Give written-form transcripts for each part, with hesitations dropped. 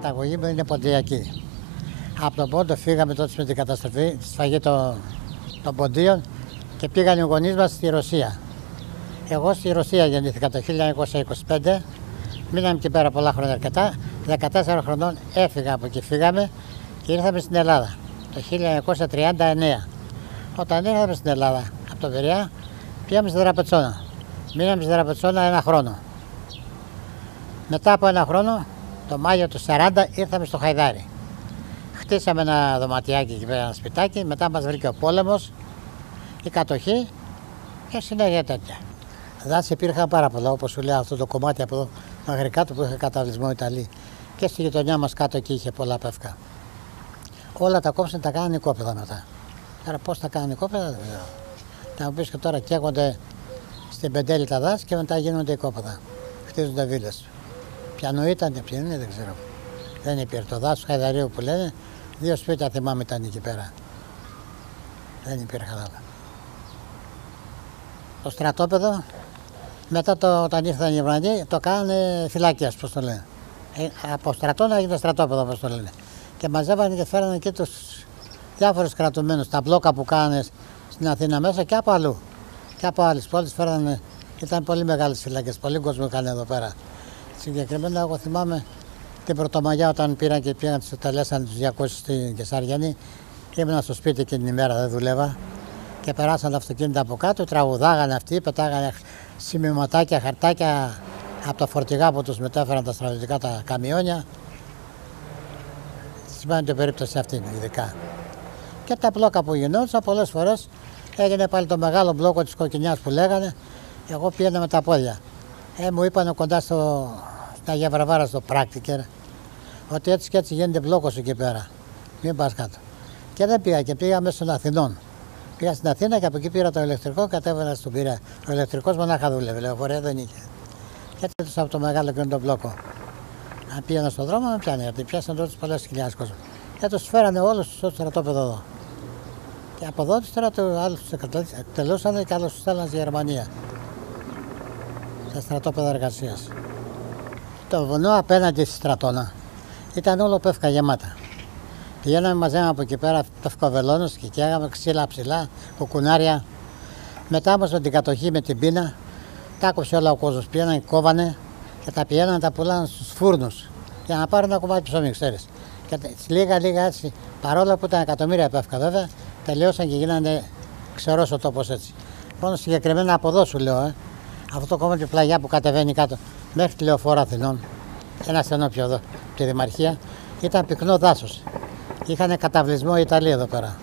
καταγωγή μου είναι ποντιακή. Από τον Πόντο φύγαμε τότε με την καταστροφή, τη σφαγή των Ποντίων και πήγαν οι γονείς μας στη Ρωσία. Εγώ στη Ρωσία γεννήθηκα το 1925, μείναμε εκεί πέρα πολλά χρόνια αρκετά. 14 χρονών έφυγα από εκεί, φύγαμε και ήρθαμε στην Ελλάδα το 1939. Όταν ήρθαμε στην Ελλάδα από το Πειραιά, πήγαμε στη Δραπετσόνα. Μείναμε στη Δραπετσόνα ένα χρόνο. Μετά από ένα χρόνο, το Μάιο του 40, ήρθαμε στο Χαϊδάρι. Χτίσαμε ένα δωματιάκι εκεί πέρα, ένα σπιτάκι, μετά μας βρήκε ο πόλεμος, η κατοχή και συνέχεια τέτοια. Δάση υπήρχαν πάρα πολλά, όπως σου λέω αυτό το κομμάτι από εδώ, μέχρι κάτω που είχε καταβλισμό Ιταλή. Και στη γειτονιά μας κάτω εκεί είχε πολλά πεύκα. Όλα τα κόψαν, τα κάνανε οικόπεδα μετά. Τώρα πώς τα κάνανε οικόπεδα δεν ξέρω. Να μου πεις και τώρα καίγονται στην Πεντέλη τα δάση και μετά γίνονται οικόπεδα. Χτίζονται βίλες. Πιανού ήταν, ποιοι είναι, δεν ξέρω. Δεν υπήρχε το δάσος Χαϊδαρίου που λένε. 2 σπίτια θυμάμαι ήταν εκεί πέρα. Δεν υπήρχε άλλα. Το στρατόπεδο, μετά όταν ήρθαν οι Γερμανοί, το κάνανε φυλάκιας, πώς το λένε. Από στρατό έγινε στρατόπεδο, όπως το λένε. Και μαζεύανε και φέρανε εκεί τους διάφορους κρατουμένους, τα μπλόκα που κάνανε στην Αθήνα μέσα και από αλλού. Και από άλλες πόλεις φέρανε, ήταν πολύ μεγάλες φυλακές, πολύ κόσμο είχαν εδώ πέρα. Συγκεκριμένα, εγώ θυμάμαι την Πρωτομαγιά όταν πήραν και πήγαν τους τελέσαν τους 200 στην Κεσαριανή. Ήμουνα στο σπίτι εκείνη την ημέρα, δεν δουλεύα. Και περάσαν τα αυτοκίνητα από κάτω, τραγουδάγανε αυτοί, πετάγανε σημειωματάκια, χαρτάκια από τα φορτηγά που τους μετέφεραν τα στρατιωτικά τα καμιόνια. Σημαίνει την περίπτωση αυτή ειδικά. Και τα μπλόκα που γινόντουσαν πολλές φορές έγινε πάλι το μεγάλο μπλόκο της Κοκκινιάς που λέγανε. Εγώ πήγαινα με τα πόδια. Μου είπαν κοντά στα Αγία Βραβάρα στο Πράκτικερ ότι έτσι και έτσι γίνεται μπλόκος εκεί πέρα. Μην πας κάτω. Και δεν πήγα και πήγα μέσα των Αθηνών. Πήγα στην Αθήνα και από εκεί πήρα το ηλεκτρικό και κατέβαινα στον Πειραιά. Ο ηλεκτρικός μονάχα δούλευε, λεωφορεία δεν είχε. Και έτσι έδωσα από το μεγάλο εκείνο τον μπλόκο. Αν πήγαινα στον δρόμο, με πιάνε, γιατί πιάσαν τότε πολλές χιλιάδες κόσμο. Και τους φέρανε όλους στο στρατόπεδο εδώ. Και από εδώ άλλους τους εκτελούσαν και άλλους τους στέλναν στη Γερμανία. Στα στρατόπεδα εργασίας. Το βουνό απέναντι στη Στρατώνα ήταν όλο πεύκα γεμάτα. Πηγαίναμε μαζεύαμε από εκεί πέρα πευκοβελώνες και καίγαμε ξύλα ψηλά, κουκουνάρια. Μετά όμως με την κατοχή με την πείνα, τα άκουσε όλα ο κόσμος. Πήγαιναν, κόβανε και τα πηγαίναν να τα πουλάνε στους φούρνους για να πάρουν ένα κομμάτι ψωμί, ξέρεις. Και λίγα έτσι, παρόλο που ήταν εκατομμύρια πεύκα βέβαια, τελειώσαν και γίνανε ξερός ο τόπος έτσι. Μόνο συγκεκριμένα από εδώ σου λέω, αυτό το κομμάτι πλαγιά που κατεβαίνει κάτω μέχρι τη Λεωφόρο Αθηνών, ένα στενό πιο εδώ, τη Δημαρχία, ήταν πυκνό δάσος. Είχαν καταβλισμό οι Ιταλοί εδώ πέρα.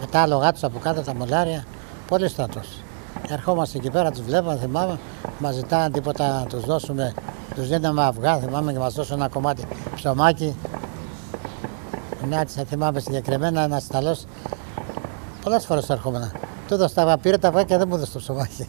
Με τα άλογά τους από κάτω, τα μολάρια, πολύ στρατός. Ερχόμαστε εκεί πέρα, τους βλέπαμε, θυμάμαι, μας ζητάνε τίποτα να τους δώσουμε. Τους δίναμε αυγά, θυμάμαι, και μας δώσουν ένα κομμάτι ψωμάκι. Μια της θυμάμαι συγκεκριμένα, ένας Ιταλός, πολλές φορές ερχόμουν. Του έδωσα τα πήρε τα αυγά και δεν μου έδωσε το ψωμάκι.